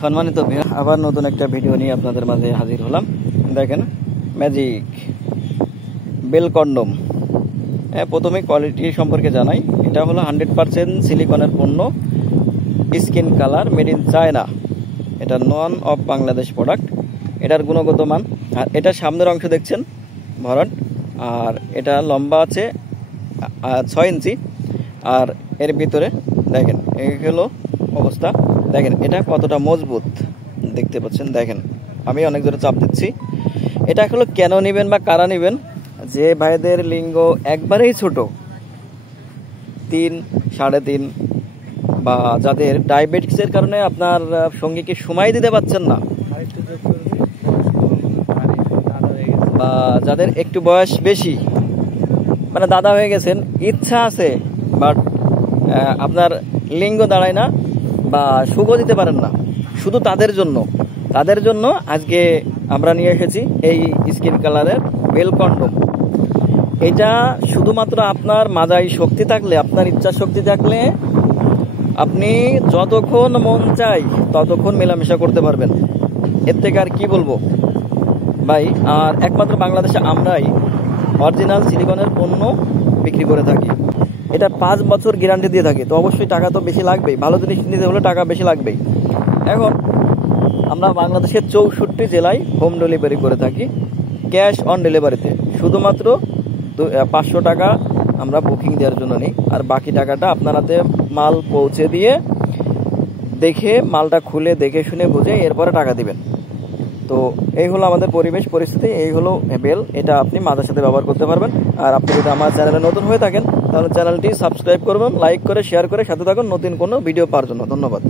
সম্মানিত আবার নতুন একটা ভিডিও নিয়ে আপনাদের মাঝে হাজির হলাম। দেখেন ম্যাজিক বেল কন্ডম। প্রথমে কোয়ালিটি সম্পর্কে জানাই। এটা হলো 100% সিলিকনের পণ্য, skin colour, made in China. এটা নন অফ বাংলাদেশ প্রোডাক্ট। এটার গুণগত মান, আর এটা সামনের অংশ দেখছেন ভরাট, আর এটা লম্বা আছে 6 ইঞ্চি, আর এর ভিতরে দেখেন এই হলো অবস্থা। দেখেন এটা কতটা মজবুত দেখতে পাচ্ছেন। দেখেন আমি অনেক জোরে চাপ দিচ্ছি। এটা হলো কেন নেবেন বা কারা নেবেন, যে ভাইদের লিঙ্গ একবারেই ছোট, 3, 3.5, বা যাদের ডায়াবেটিক্সের কারণে আপনার সঙ্গীকে সময় দিতে পারছেন না, বা যাদের একটু বয়স বেশি, মানে দাদা হয়ে গেছেন, ইচ্ছা আছে বাট আপনার লিঙ্গ দাঁড়ায় না বা সুখও দিতে পারেন না, শুধু তাদের জন্য আজকে আমরা নিয়ে এসেছি এই স্কিন কালারের বেল কন্ডম। এটা শুধুমাত্র আপনার মাজায় শক্তি থাকলে, আপনার ইচ্ছা শক্তি থাকলে আপনি যতক্ষণ মন চাই ততক্ষণ মেলামেশা করতে পারবেন। এর থেকে আর কি বলবো ভাই। আর একমাত্র বাংলাদেশে আমরাই অরিজিনাল সিলিকনের পণ্য বিক্রি করে থাকি। এটা 5 বছর গ্যারান্টি দিয়ে থাকি, তো অবশ্যই টাকা তো বেশি লাগবেই, ভালো জিনিস নিতে হলে টাকা বেশি লাগবেই। এখন আমরা বাংলাদেশের 64 জেলায় হোম ডেলিভারি করে থাকি, ক্যাশ অন ডেলিভারিতে। শুধুমাত্র 500 টাকা আমরা বুকিং দেওয়ার জন্য নিই, আর বাকি টাকাটা আপনার হাতে মাল পৌঁছে দিয়ে দেখে, মালটা খুলে দেখে শুনে বুঝে এরপরে টাকা দিবেন। তো এই হলো আমাদের পরিবেশ পরিস্থিতি, এই হলো বেল। এটা আপনি মাজার সাথে ব্যবহার করতে পারবেন। আর আপনি যদি আমার চ্যানেলে নতুন হয়ে থাকেন তাহলে চ্যানেলটি সাবস্ক্রাইব করবেন, লাইক করে শেয়ার করে সাথে থাকুন নতুন কোনো ভিডিও পাওয়ার জন্য। ধন্যবাদ।